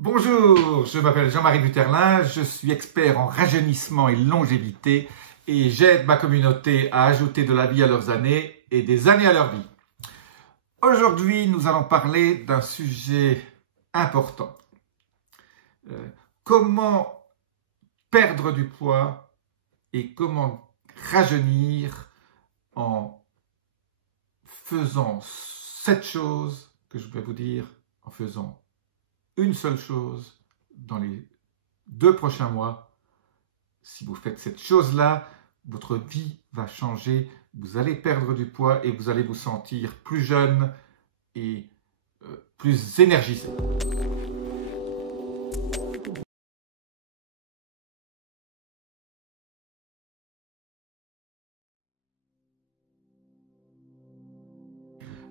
Bonjour, je m'appelle Jean-Marie Buterlin, je suis expert en rajeunissement et longévité et j'aide ma communauté à ajouter de la vie à leurs années et des années à leur vie. Aujourd'hui, nous allons parler d'un sujet important. Comment perdre du poids et comment rajeunir en faisant 7 choses que je vais vous dire, en faisant une seule chose dans les 2 prochains mois. Si vous faites cette chose-là, votre vie va changer, vous allez perdre du poids et vous allez vous sentir plus jeune et plus énergisé.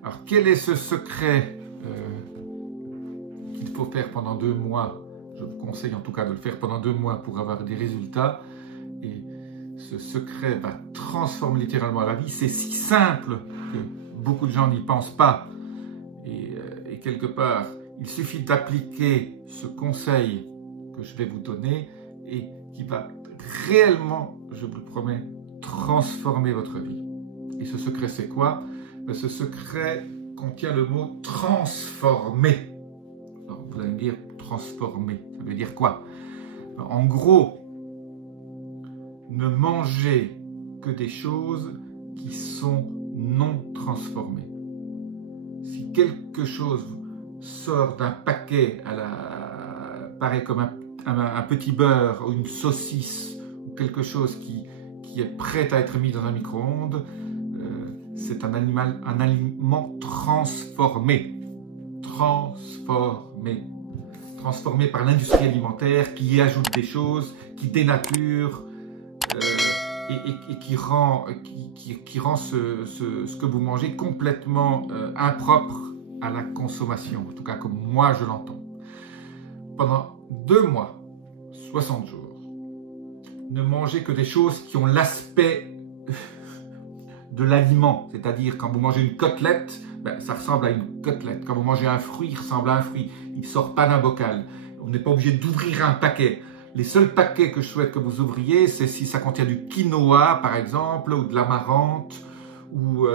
Alors, quel est ce secret qu'il faut faire pendant 2 mois? Je vous conseille en tout cas de le faire pendant 2 mois pour avoir des résultats. Et ce secret va transformer littéralement la vie. C'est si simple que beaucoup de gens n'y pensent pas. Et quelque part, il suffit d'appliquer ce conseil que je vais vous donner et qui va réellement, je vous le promets, transformer votre vie. Et ce secret, c'est quoi? Ce secret contient le mot transformer. Alors, vous allez me dire transformer, ça veut dire quoi? En gros, ne mangez que des choses qui sont non transformées. Si quelque chose sort d'un paquet, paraît comme un petit beurre ou une saucisse, ou quelque chose qui est prêt à être mis dans un micro-ondes, c'est un aliment transformé. Transformé par l'industrie alimentaire qui y ajoute des choses, qui dénature et qui rend ce que vous mangez complètement impropre à la consommation, en tout cas comme moi je l'entends. Pendant 2 mois, 60 jours, ne mangez que des choses qui ont l'aspect de l'aliment, c'est-à-dire quand vous mangez une côtelette, ça ressemble à une côtelette. Quand vous mangez un fruit, il ressemble à un fruit. Il ne sort pas d'un bocal. On n'est pas obligé d'ouvrir un paquet. Les seuls paquets que je souhaite que vous ouvriez, c'est si ça contient du quinoa, par exemple, ou de l'amarante, ou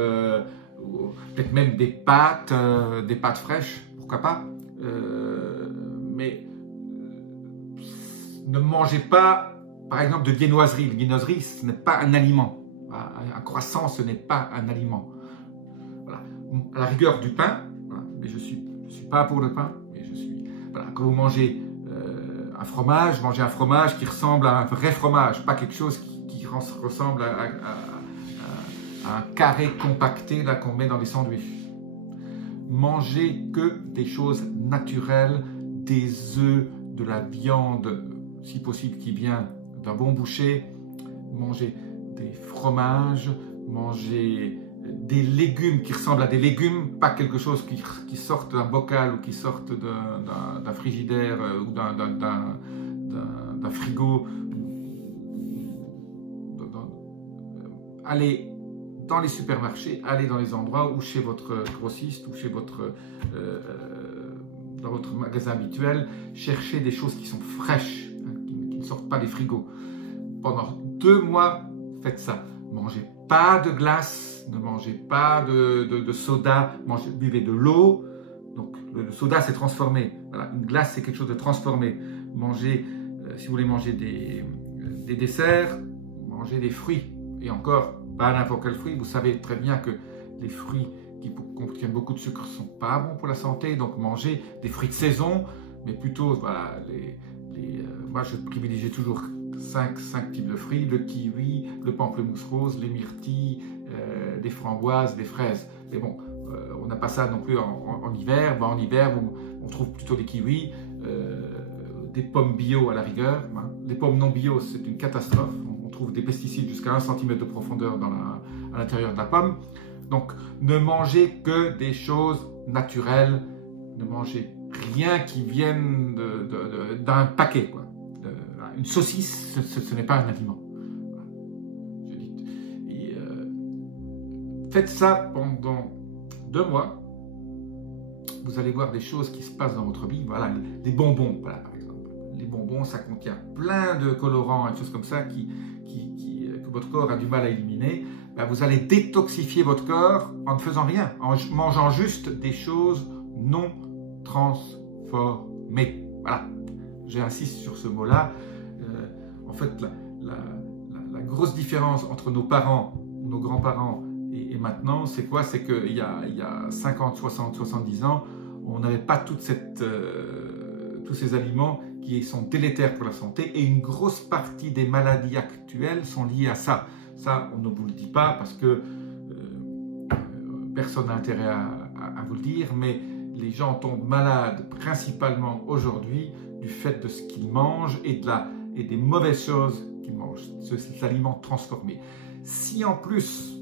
peut-être même des pâtes fraîches, pourquoi pas. Mais ne mangez pas, par exemple, de viennoiserie. La viennoiserie, ce n'est pas un aliment. Un croissant, ce n'est pas un aliment. Voilà. À la rigueur du pain, voilà. Mais je suis pas pour le pain, mais je suis. Voilà. Quand vous mangez un fromage, mangez un fromage qui ressemble à un vrai fromage, pas quelque chose qui ressemble à un carré compacté là qu'on met dans des sandwichs. Mangez que des choses naturelles, des œufs, de la viande, si possible qui vient d'un bon boucher. Mangez des fromages, manger des légumes qui ressemblent à des légumes, pas quelque chose qui sorte d'un bocal ou qui sorte d'un frigidaire ou d'un frigo. Allez dans les supermarchés, allez dans les endroits ou chez votre grossiste ou chez dans votre magasin habituel, cherchez des choses qui sont fraîches, hein, qui ne sortent pas des frigos. Pendant 2 mois, faites ça. Ne mangez pas de glace, ne mangez pas de soda, buvez de l'eau. Donc le soda c'est transformé. Voilà, une glace c'est quelque chose de transformé. Mangez, si vous voulez manger des desserts, mangez des fruits. Et encore, pas n'importe quel fruit. Vous savez très bien que les fruits qui contiennent beaucoup de sucre ne sont pas bons pour la santé. Donc mangez des fruits de saison, mais plutôt, voilà, moi je privilégie toujours 5 types de fruits, le kiwi, le pamplemousse rose, les myrtilles, des framboises, des fraises. Mais bon, on n'a pas ça non plus en hiver. En hiver, on trouve plutôt des kiwis, des pommes bio à la rigueur. Hein. Les pommes non bio, c'est une catastrophe. On trouve des pesticides jusqu'à 1 cm de profondeur à l'intérieur de la pomme. Donc, ne mangez que des choses naturelles. Ne mangez rien qui vienne d'un paquet, quoi. Une saucisse, ce n'est pas un aliment. Faites ça pendant 2 mois vous allez voir des choses qui se passent dans votre vie. Voilà, les bonbons, voilà, par exemple. Les bonbons, ça contient plein de colorants et des choses comme ça que votre corps a du mal à éliminer. Ben, vous allez détoxifier votre corps en ne faisant rien, en mangeant juste des choses non transformées. Voilà, j'insiste sur ce mot-là. En fait, la grosse différence entre nos parents ou nos grands-parents et maintenant, c'est quoi? C'est qu'il y a 50, 60, 70 ans, on n'avait pas tous ces aliments qui sont délétères pour la santé, et une grosse partie des maladies actuelles sont liées à ça. Ça, on ne vous le dit pas parce que personne n'a intérêt à vous le dire, mais les gens tombent malades principalement aujourd'hui du fait de ce qu'ils mangent et des mauvaises choses qu'ils mangent, ces aliments transformés. Si en plus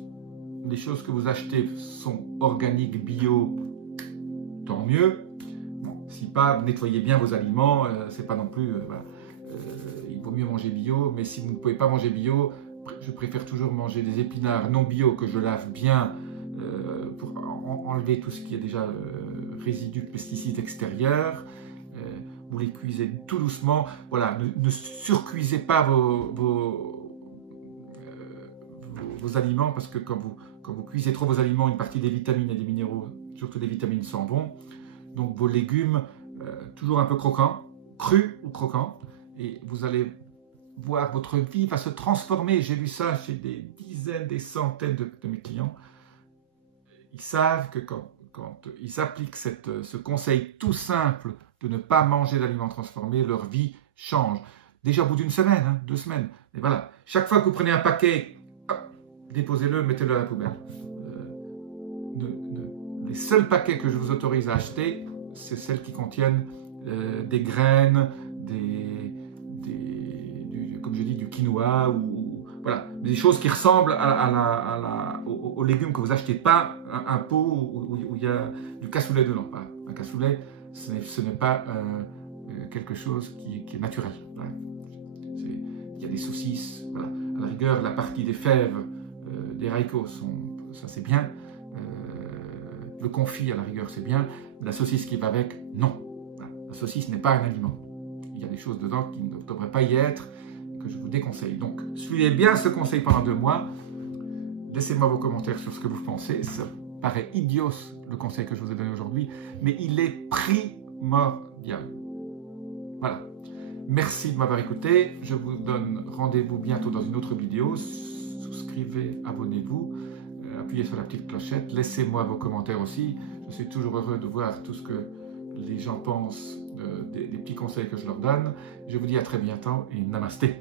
les choses que vous achetez sont organiques, bio, tant mieux. Bon, si pas, nettoyez bien vos aliments, c'est pas non plus... voilà. Il vaut mieux manger bio, mais si vous ne pouvez pas manger bio, je préfère toujours manger des épinards non bio que je lave bien pour enlever tout ce qui est déjà résidus, pesticides extérieurs. Vous les cuisez tout doucement. Voilà, ne surcuisez pas vos aliments, parce que quand vous cuisez trop vos aliments, une partie des vitamines et des minéraux, surtout des vitamines, s'en vont. Donc vos légumes, toujours un peu croquants, crus ou croquants, et vous allez voir votre vie va se transformer. J'ai vu ça chez des dizaines, des centaines de mes clients. Ils savent que quand ils appliquent ce conseil tout simple de ne pas manger d'aliments transformés, leur vie change. Déjà au bout d'une semaine, hein, 2 semaines. Et voilà, chaque fois que vous prenez un paquet, déposez-le, mettez-le à la poubelle. Les seuls paquets que je vous autorise à acheter, c'est celles qui contiennent des graines, comme je dis, du quinoa, ou voilà, des choses qui ressemblent aux légumes que vous achetez, pas un pot où il y a du cassoulet dedans. Un cassoulet, ce n'est pas quelque chose qui est naturel. Voilà. Il y a des saucisses, voilà. À la rigueur, la partie des fèves des haricots, ça c'est bien. Le confit, à la rigueur, c'est bien. La saucisse qui va avec, non. Voilà. La saucisse n'est pas un aliment. Il y a des choses dedans qui ne devraient pas y être, que je vous déconseille. Donc, suivez bien ce conseil pendant 2 mois. Laissez-moi vos commentaires sur ce que vous pensez. Ça paraît idiot, le conseil que je vous ai donné aujourd'hui, mais il est primordial. Voilà. Merci de m'avoir écouté. Je vous donne rendez-vous bientôt dans une autre vidéo. Souscrivez, abonnez-vous. Appuyez sur la petite clochette, laissez-moi vos commentaires aussi. Je suis toujours heureux de voir tout ce que les gens pensent des petits conseils que je leur donne. Je vous dis à très bientôt et namasté.